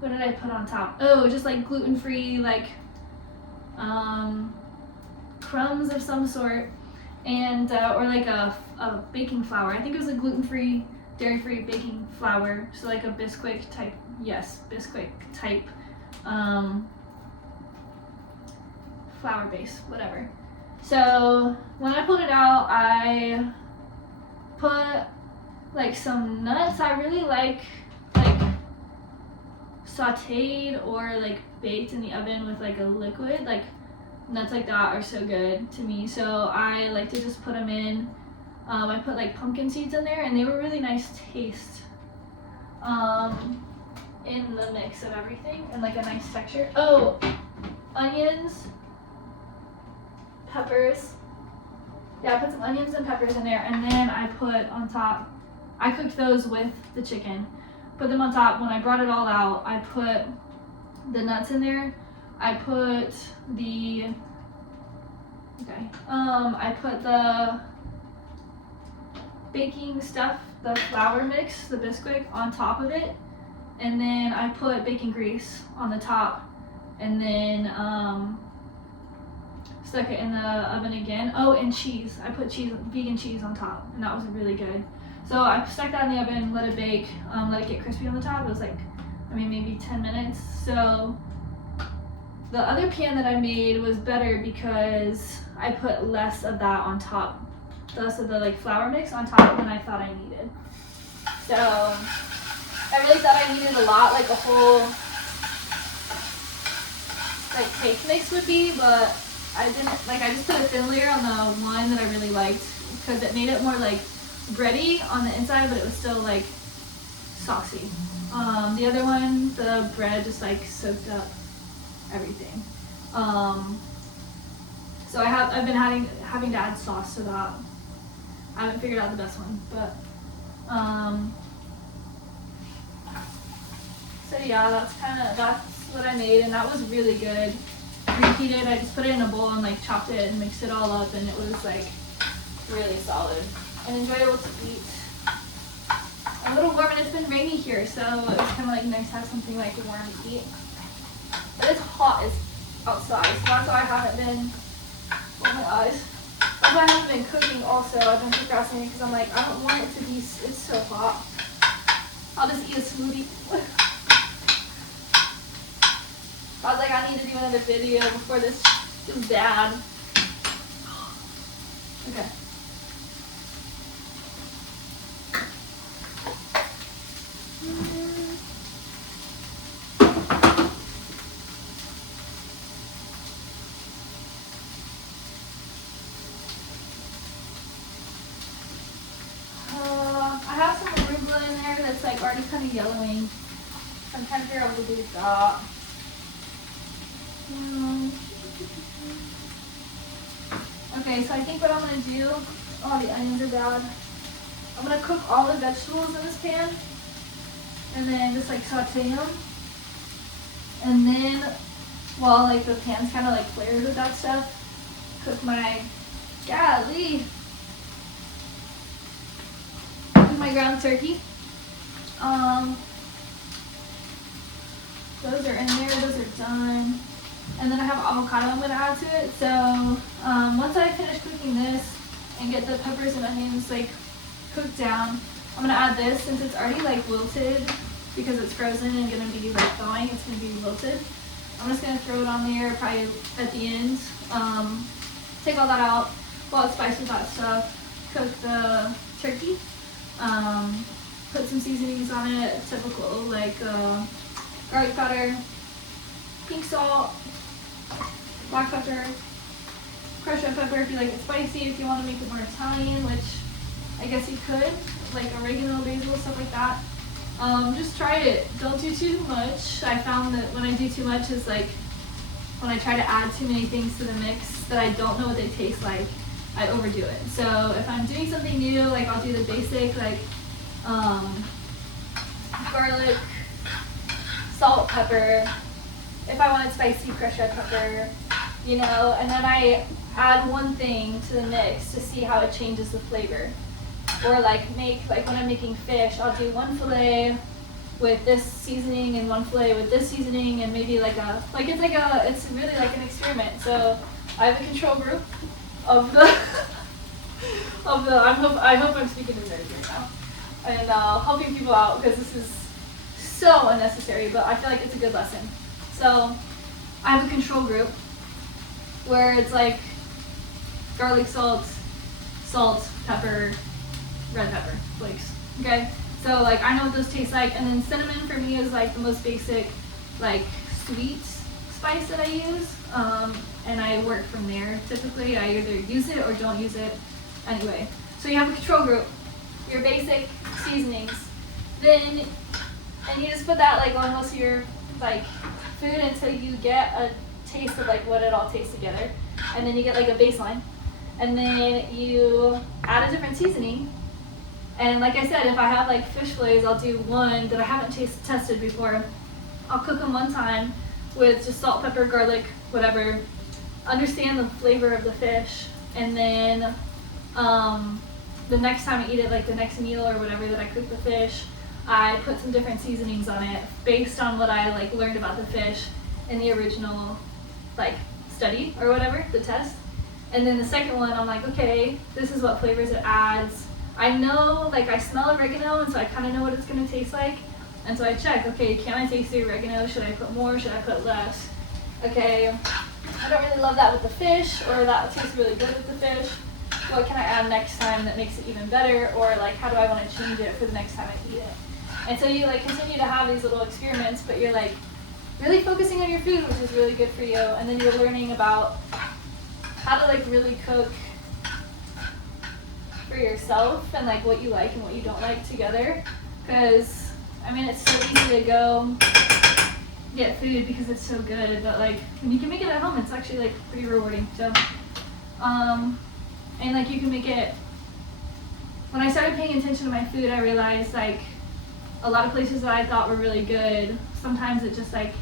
what did I put on top? Oh, just like gluten-free, like crumbs of some sort, and or like a baking flour. I think it was a gluten-free, dairy-free baking flour, so like a Bisquick type, yes, Bisquick type flour base, whatever. So when I pulled it out, I put like some nuts. I really like sauteed or like baked in the oven with like a liquid. Like nuts like that are so good to me, so I like to just put them in. I put like pumpkin seeds in there, and they were really nice taste in the mix of everything, and like a nice texture. Oh, onions, peppers. Yeah, I put some onions and peppers in there, and then I put on top, I cooked those with the chicken, put them on top. When I brought it all out, I put the nuts in there. I put the, I put the baking stuff, the flour mix, the Bisquick, on top of it, and then I put bacon grease on the top, and then stuck it in the oven again. Oh, and cheese. I put cheese, vegan cheese on top, and that was really good. So I stuck that in the oven, let it bake, let it get crispy on the top. It was like, maybe 10 minutes. So the other pan that I made was better because I put less of that on top, less of the like flour mix on top than I thought I needed. So I really thought I needed a lot, like a whole like cake mix would be, but I didn't. Like, I just put a thin layer on the one that I really liked because it made it more like bready on the inside, but it was still like saucy. The other one, the bread just like soaked up everything. So I've been having to add sauce to that. I haven't figured out the best one, but so yeah, that's what I made, and that was really good. Reheated, I just put it in a bowl and like chopped it and mixed it all up, and it was like really solid and enjoyable to eat. A little warm, and it's been rainy here, so it's kind of like nice to have something like warm to eat. But it's hot outside, so that's why I haven't been. Oh my eyes. That's why I haven't been cooking. Also, I've been procrastinating because I'm like, I don't want it to be. It's so hot. I'll just eat a smoothie. I was like, I need to do another video before this is bad. Okay. I have some arugula in there that's like already kind of yellowing. I'm trying to figure out what to do with that. Okay, so I think what I'm going to do, oh, the onions are bad. I'm going to cook all the vegetables in this pan and then just like saute them. And then while like the pan's kind of like flared with that stuff, cook my, cook my ground turkey. Those are in there, those are done. And then I have avocado I'm going to add to it. So once I finish cooking this and get the peppers and onions like cooked down, I'm going to add this. Since it's already like wilted because it's frozen and going to be like thawing, it's going to be wilted. I'm just going to throw it on there probably at the end. Take all that out while it's spiced with that stuff. Cook the turkey. Put some seasonings on it, typical like garlic powder, pink salt, black pepper, crushed red pepper if you like it spicy, if you want to make it more Italian, which I guess you could, like oregano, basil, stuff like that. Just try it. Don't do too much. I found that when I do too much is like when I try to add too many things to the mix that I don't know what they taste like, I overdo it. So if I'm doing something new, like I'll do the basic like garlic, salt, pepper. If I wanted spicy, crushed red pepper, you know, and then I add one thing to the mix to see how it changes the flavor. Or like when I'm making fish, I'll do one fillet with this seasoning and one fillet with this seasoning, and maybe it's really like an experiment. So I have a control group of the I hope I'm speaking to nerds right now, and helping people out, because this is so unnecessary, but I feel like it's a good lesson. So I have a control group where it's like garlic salt, pepper, red pepper flakes. Okay, so like I know what those taste like, and then cinnamon for me is like the most basic, like sweet spice that I use, and I work from there. Typically, I either use it or don't use it. Anyway, so you have a control group, your basic seasonings, then, and you just put that like on most of your like food until you get a taste of like what it all tastes together, and then you get like a baseline, and then you add a different seasoning. And like I said, if I have like fish fillets, I'll do one that I haven't tested before. I'll cook them one time with just salt, pepper, garlic, whatever, understand the flavor of the fish, and then the next time I eat it, like the next meal or whatever that I cook the fish, I put some different seasonings on it based on what I like learned about the fish in the original like study or whatever, the test. And then the second one, I'm like, okay, this is what flavors it adds. I know, like I smell oregano, and so I kind of know what it's going to taste like. And so I check, okay, can I taste the oregano? Should I put more? Should I put less? Okay, I don't really love that with the fish, or that tastes really good with the fish. What can I add next time that makes it even better? Or like, how do I want to change it for the next time I eat it? And so you like continue to have these little experiments, but you're like really focusing on your food, which is really good for you. And then you're learning about how to like really cook for yourself, and like what you like and what you don't like together. Because I mean, it's so easy to go get food because it's so good, but like when you can make it at home, it's actually like pretty rewarding. So and like you can make it. When I started paying attention to my food, I realized like a lot of places that I thought were really good, sometimes it just like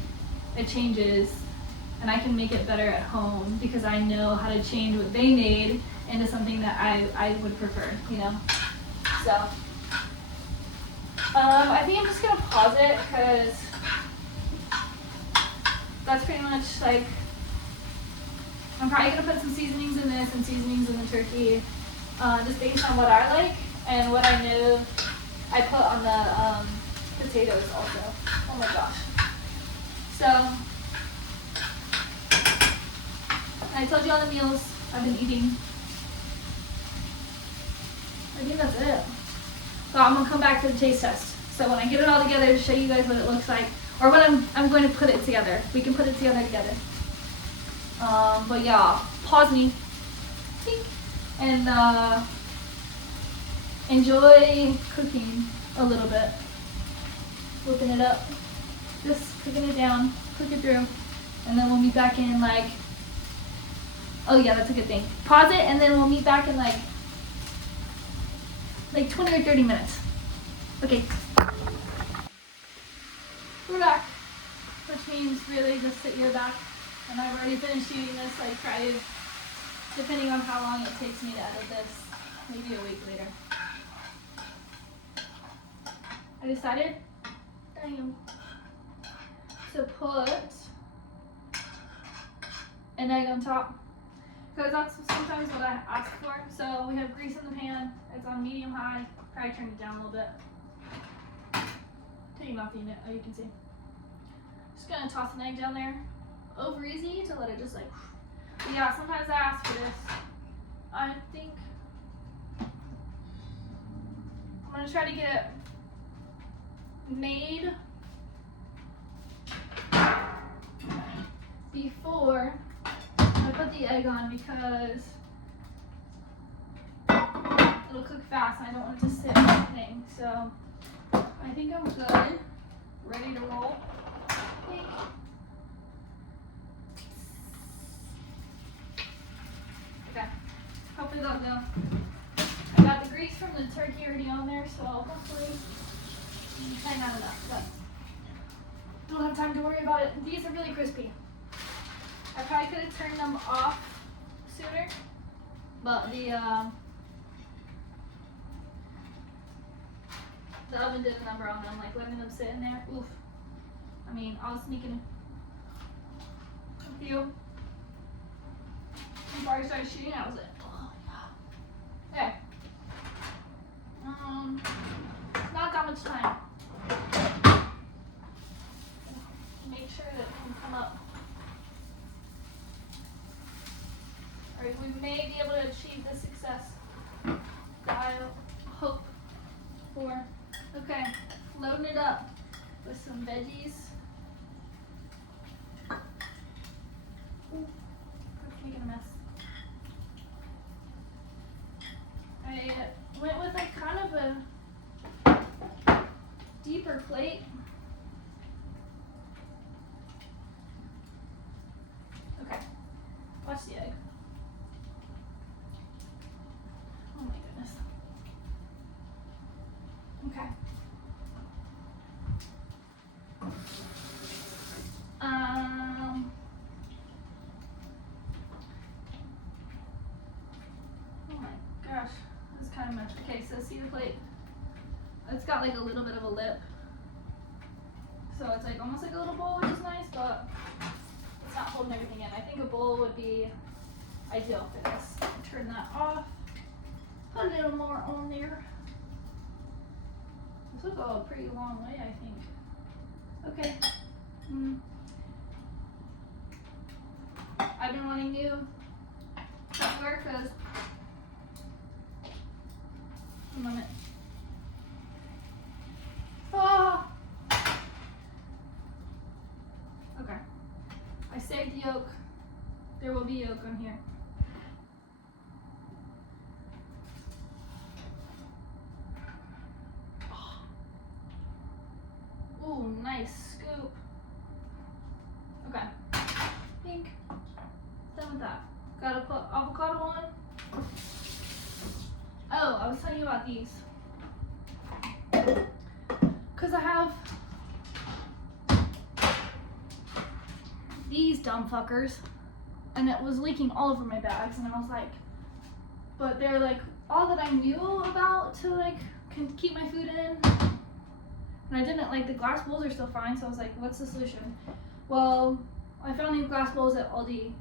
it changes, and I can make it better at home because I know how to change what they made into something that I would prefer, you know. So I think I'm just gonna pause it because that's pretty much like, I'm probably gonna put some seasonings in this and seasonings in the turkey, just based on what I like and what I know I put on the potatoes also. Oh my gosh. So I told you all the meals I've been eating. I think that's it. So I'm gonna come back to the taste test. So when I get it all together to show you guys what it looks like, or when I'm going to put it together. We can put it together. But yeah, pause me. And enjoy cooking a little bit. Whipping it up. Just cooking it down, cook it through. And then we'll meet back in like, oh yeah, that's a good thing. Pause it, and then we'll meet back in like 20 or 30 minutes. Okay. We're back. Which means really just that you're back. And I've already finished eating this, like probably, depending on how long it takes me to edit this, maybe a week later. I decided, to put an egg on top, because that's sometimes what I ask for. So we have grease in the pan, it's on medium high, probably turn it down a little bit. Taking off the unit, oh you can see. Just gonna toss an egg down there, over easy to let it just like, but yeah, sometimes I ask for this. I think I'm gonna try to get it made before I put the egg on, because it'll cook fast and I don't want it to sit in the thing. So I think I'm good, ready to roll. Okay, hopefully that'll go. I got the grease from the turkey already on there, so hopefully probably not enough. But don't have time to worry about it. These are really crispy. I probably could have turned them off sooner, but the oven did a number on them, like letting them sit in there. Oof. I mean, I was sneaking with you. Before I started shooting, I was like, oh yeah. Okay. Not that much time. Make sure that it can come up. Alright, we may be able to achieve the success that I hope for. Okay, loading it up with some veggies. Ooh, I'm making a mess. I went with like kind of a deeper plate. Okay, watch the egg. Oh my goodness. Okay. Oh my gosh, this is kind of much. Okay, so see the plate? It's got like a little bit of a lip. So it's like almost like a little bowl, which is nice, but it's not holding everything in. I think a bowl would be ideal for this. Turn that off. Put a little more on there. This will go a pretty long way, I think. Okay. I've been wanting new Tupperware because a moment. Oh. Okay. I saved the yolk. There will be yolk on here. Ooh, nice scoop. Okay. Pink. Done with that. Gotta put avocado on. Oh, I was telling you about these. Cause I have these dumb fuckers, and it was leaking all over my bags, and I was like, but they're like all that I knew about to like can keep my food in. And I didn't, like, the glass bowls are still fine, so I was like, what's the solution? Well, I found these glass bowls at Aldi,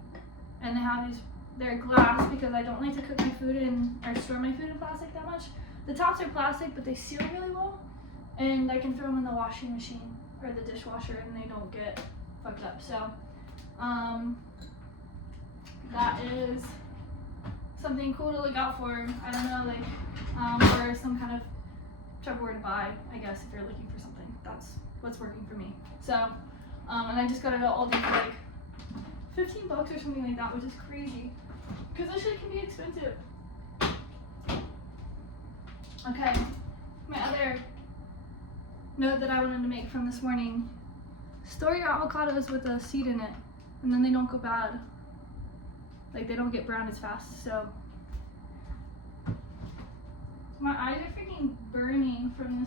and they have these, they're glass because I don't like to cook my food in, or store my food in plastic that much. The tops are plastic, but they seal really well, and I can throw them in the washing machine, or the dishwasher, and they don't get fucked up. So, that is something cool to look out for. I don't know, like, or some kind of Tupperware to buy, I guess, if you're looking for something. That's what's working for me. So, and I just got it at Aldi for like $15 or something like that, which is crazy. Because this shit can be expensive. Okay, my other note that I wanted to make from this morning. Store your avocados with a seed in it, and then they don't go bad. Like, they don't get brown as fast, so. My eyes are freaking burning from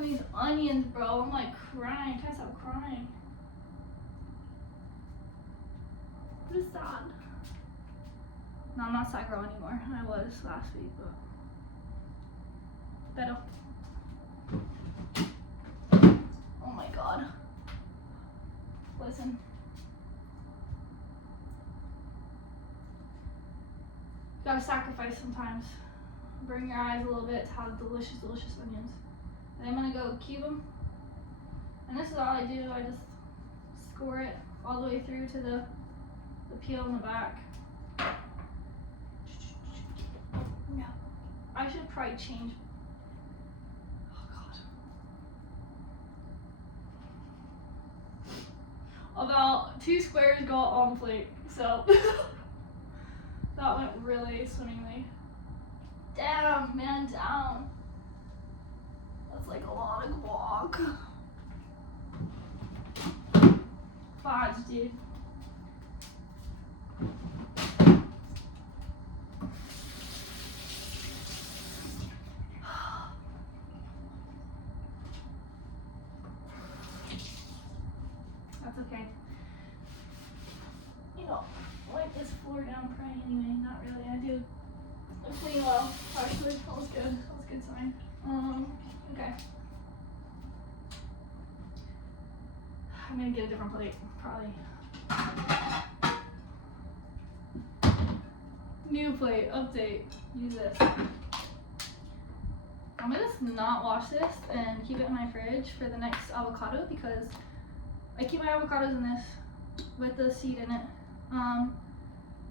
these onions, bro. I'm like crying. I can't stop crying. What is that? No, I'm not sad girl anymore. I was last week, but better. Oh my god. Listen. Gotta sacrifice sometimes. Burn your eyes a little bit to have delicious, delicious onions. And I'm gonna go cube them. And this is all I do. I just score it all the way through to the peel in the back. No. I should probably change. Oh god. About 2 squares go on the plate. So that went really swimmingly. Damn, man, down. That's like a lot of guac. Fudge, dude. It's okay. You know, wipe this floor down probably anyway. Not really. I do. I clean well. Actually, that was good. That was a good sign. Okay. I'm gonna get a different plate, probably. New plate, update. Use this. I'm gonna just not wash this and keep it in my fridge for the next avocado because I keep my avocados in this with the seed in it.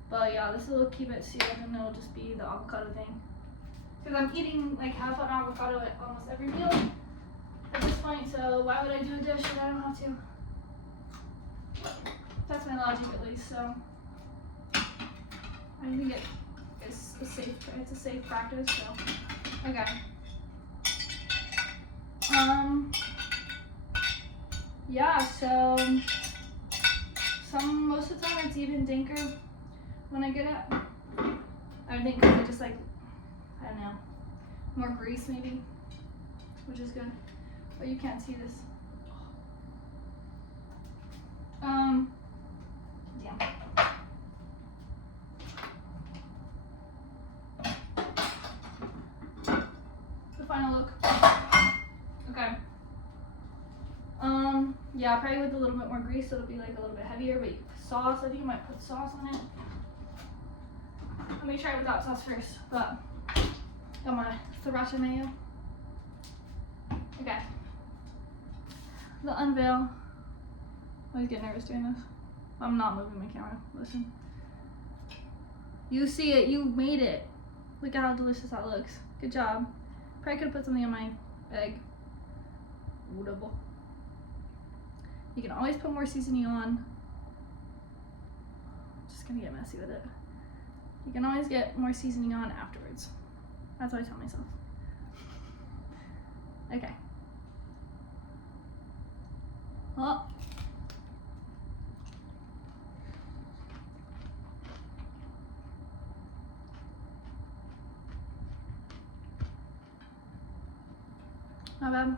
But yeah, this will keep it sealed and it'll just be the avocado thing. Because I'm eating like half an avocado at almost every meal at this point, so why would I do a dish if I don't have to? That's my logic at least, so I think it's a safe practice, so okay. Yeah, so most of the time it's even dinker when I get it. I think because I just like, I don't know, more grease maybe, which is good. But you can't see this. Damn. The final look. Okay. Yeah, probably with a little bit more grease, so it'll be like a little bit heavier, but you can put sauce. I think I might put sauce on it. Let me try it without sauce first, but got my sriracha mayo. Okay. The unveil. I always get nervous doing this. I'm not moving my camera. Listen. You see it. You made it. Look at how delicious that looks. Good job. Probably could have put something on my egg. Whatever. You can always put more seasoning on. Just gonna get messy with it. You can always get more seasoning on afterwards. That's what I tell myself. Okay. Oh. Not bad.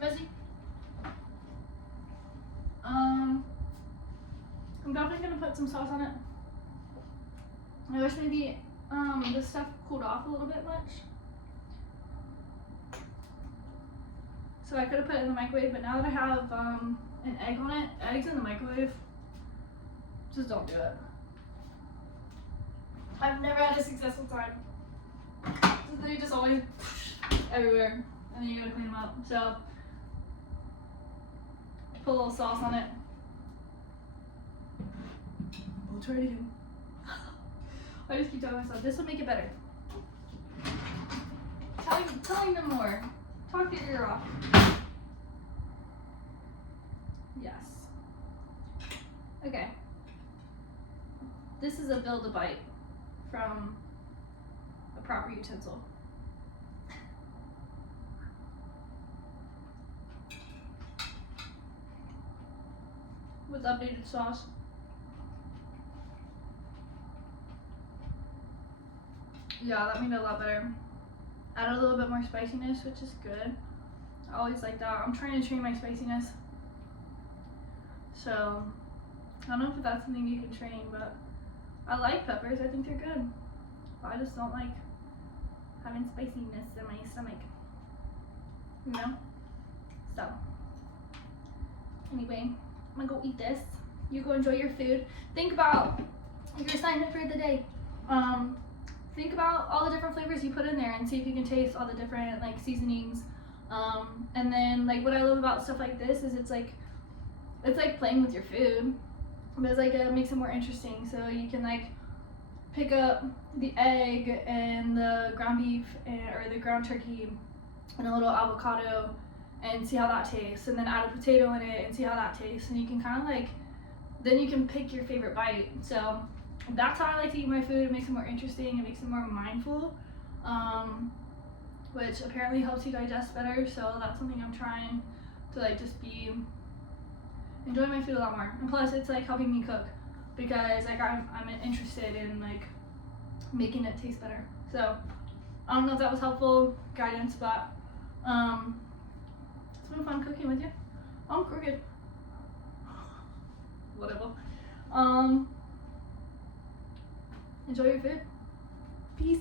Messy. I'm definitely gonna put some sauce on it. I wish maybe this stuff cooled off a little bit much. So I could have put it in the microwave, but now that I have an egg on it, eggs in the microwave, just don't do it. I've never had a successful time. They just always everywhere, and then you gotta clean them up. So put a little sauce on it. We'll try it again. I just keep telling myself this will make it better. Telling them more. Talk your ear off. Yes. Okay. This is a Build-A-Bite from a proper utensil. With updated sauce. Yeah, that made it a lot better. Add a little bit more spiciness, which is good. I always like that. I'm trying to train my spiciness. So, I don't know if that's something you can train, but I like peppers. I think they're good. But I just don't like having spiciness in my stomach. You know? So, anyway, I'm gonna go eat this. You go enjoy your food. Think about your assignment for the day. Think about all the different flavors you put in there and see if you can taste all the different like seasonings. And then like what I love about stuff like this is it's like playing with your food, but it's like it makes it more interesting. So you can like pick up the egg and the ground beef or the ground turkey and a little avocado and see how that tastes, and then add a potato in it and see how that tastes, and you can kind of like then you can pick your favorite bite. So that's how I like to eat my food. It makes it more interesting. It makes it more mindful, which apparently helps you digest better. So that's something I'm trying to like just be enjoying my food a lot more. And plus, it's like helping me cook because like I'm interested in like making it taste better. So I don't know if that was helpful guidance, but it's been fun cooking with you. I'm crooked. Whatever. Enjoy your food. Peace.